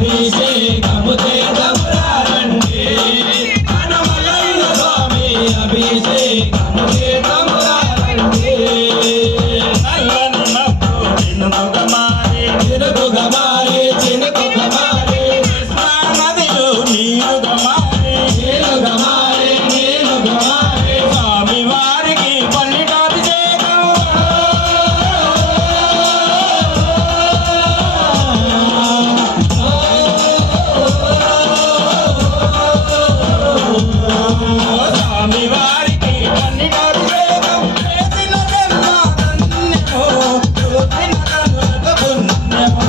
అభిషేకము చేద్దామురారండి మనమల్లయ్య స్వామి అభిషేకము చేద్దామురారండి నల్లనప్పుడు చినుకుగా మారి చినుకుగా మారి చినుకుగా మారి కృష్ణా నదిలో నీరుగా మారి నీరుగా మారి నీరుగా మారి స్వామి వారికి పల్లిటాభిషేకం స్వామి వారికి పల్లిటాభిషేకం చేసిన జన్మధన్యమో చూసిన కనుక పుణ్యమో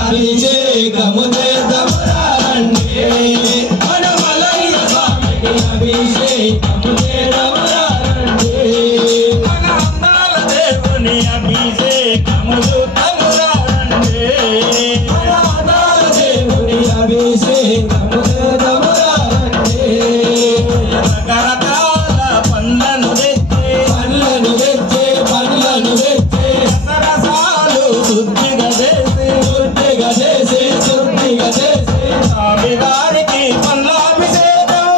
అభిషేకము చేద్దామురారండి మనమల్లయ్య స్వామికి అభిషేకము చేద్దామురారండి మన అందాల దేవుని అభిషేకము చూద్దామురారండి మన అందాల దేవుని అభిషేకము చేద్దామురారండి రకరకాల పండ్లను తెచ్చే రసరసాలు శుద్ధిగా చేసి స్వామి వారికి పండ్లాభిషేకం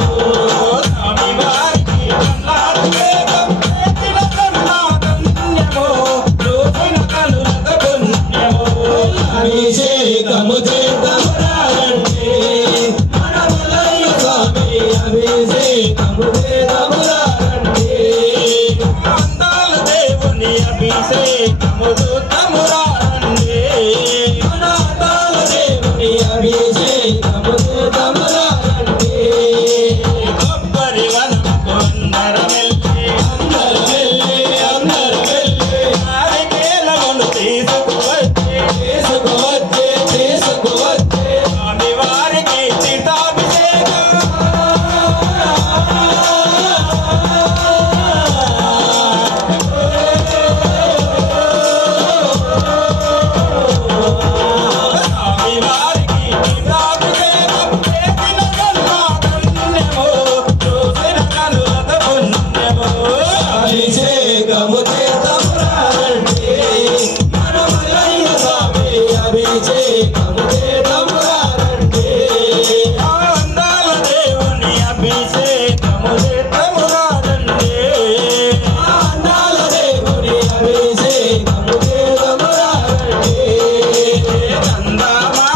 స్వామి వారికి పండ్లాభిషేకం చేసిన జన్మధన్యమో చూసిన కనుక పుణ్యమో అభిషేకము చేద్దామురారండి మనమల్లయ్య స్వామి అభిషేకము చేద్దామురారండి అందాల దేవుని అభిషేకము చూద్దామురారండి మన అందాల దేవుని అభిషేకము చూద్దామురారండి కొబ్బరి వనముకు అందరం వెళ్ళి నారికేలమును తీసుకువచ్చి స్వామి వారికి తీర్థాభిషేకం స్వామి వారికి తీర్థాభిషేకం చేసిన జన్మధన్యమో చూసిన కనుక పుణ్యమో అభిషేకము చేద్దామురారండి మనమల్లయ్య స్వామి అభిషేకము చేద్దామురారండి అందాల దేవుని అభిషేకము చేద్దామురారండి అందాల దేవుని అభిషేకము చేద్దామురారండి చందమామ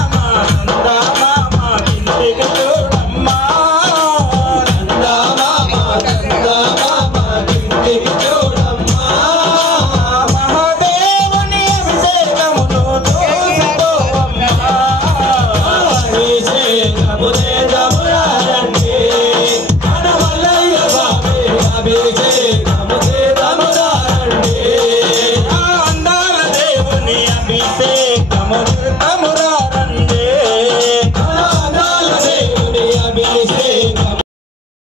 కిందికి